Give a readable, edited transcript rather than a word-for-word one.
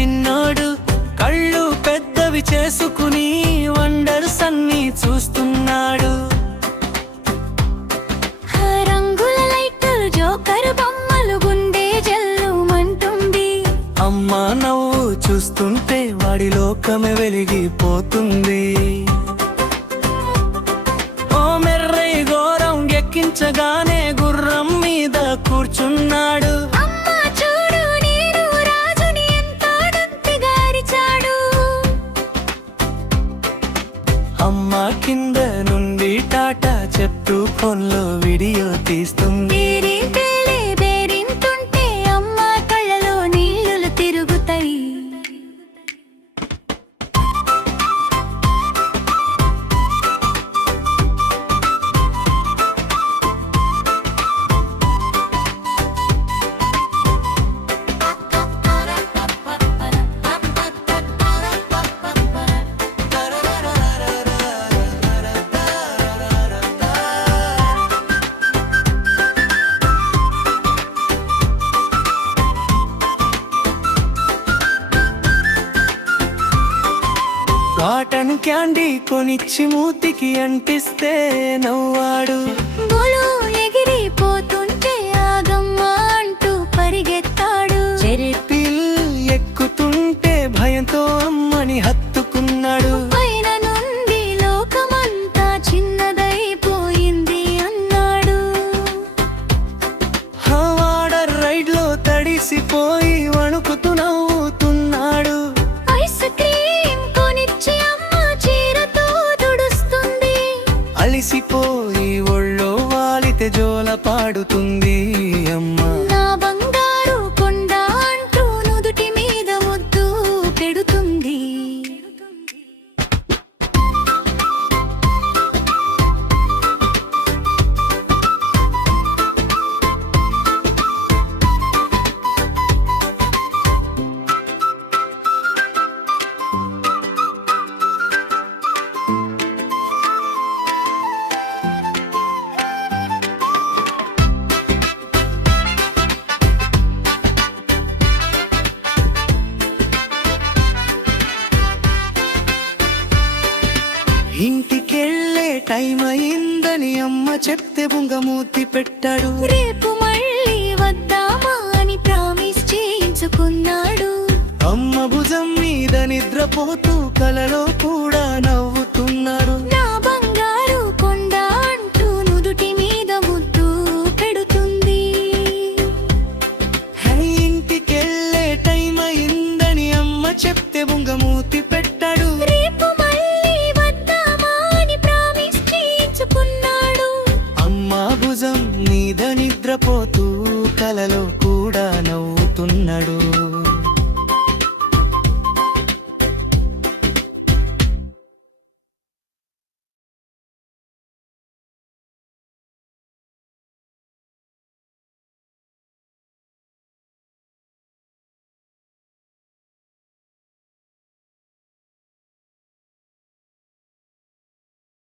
చిన్నోడు కళ్ళు పెద్దవి చేసుకుని వండర్స్ అన్ని చూస్తున్నాడు. రంగుల లైట్లు జోకర్ బొమ్మలు గుండె జల్లుమంటుంది. అమ్మ నవ్వు చూస్తుంటే వాడి లోకమే వెలిగిపోతుంది. ఓ మెర్రై ఘోరం ఎక్కించగానే గుర్రం మీద కూర్చున్నాడు. అమ్మ కింద నుండి టాటా చెప్తూ ఫోన్లో వీడియో తీస్తుంది. బేరింతుంటే అమ్మ కళ్ళలో నీళ్లు తిరుగుతాయి. కాటన్ క్యాండీ కొనిచ్చి మూతికి అంటిస్తే నవ్వాడు. బోలు ఎగిరిపోతుంటే ఆగమ్మా అంటూ పరిగెత్తాడు. చెరిపిల్ ఎక్కుతుంటే భయంతో అమ్మని హత్తుకున్నాడు. పైన నుండి లోకమంతా చిన్నదైపోయింది అన్నాడు. వాడర్ రైడ్ లో తడిసిపోయి వణుకుతూ నవ్వుతున్నాడు. ఐస్ క్రీమ్ కొనిచ్చి అమ్మ చీరతో తుడుస్తుంది. అలిసిపోయి ఒళ్ళో వాలితే జోల పాడుతుంది అమ్మ. నా బంగారు కొండ అంటూ నుదుటి మీద ముద్దు పెడుతుంది. ఇంటికెళ్ళే టైం అయిందని అమ్మ చెప్తే బుంగమూతి పెట్టాడు. రేపు మళ్ళీ వద్దామా అని ప్రామిస్ చేయించుకున్నాడు. అమ్మ భుజం మీద నిద్రపోతూ కలలో కూడా నవ్వుతున్నాడు. నా బంగారు కొండ అంటూ నుదుటి మీద ముద్దు పెడుతుంది. ఇంటికెళ్ళే టైం అయిందని అమ్మ చెప్తే బుంగమూతి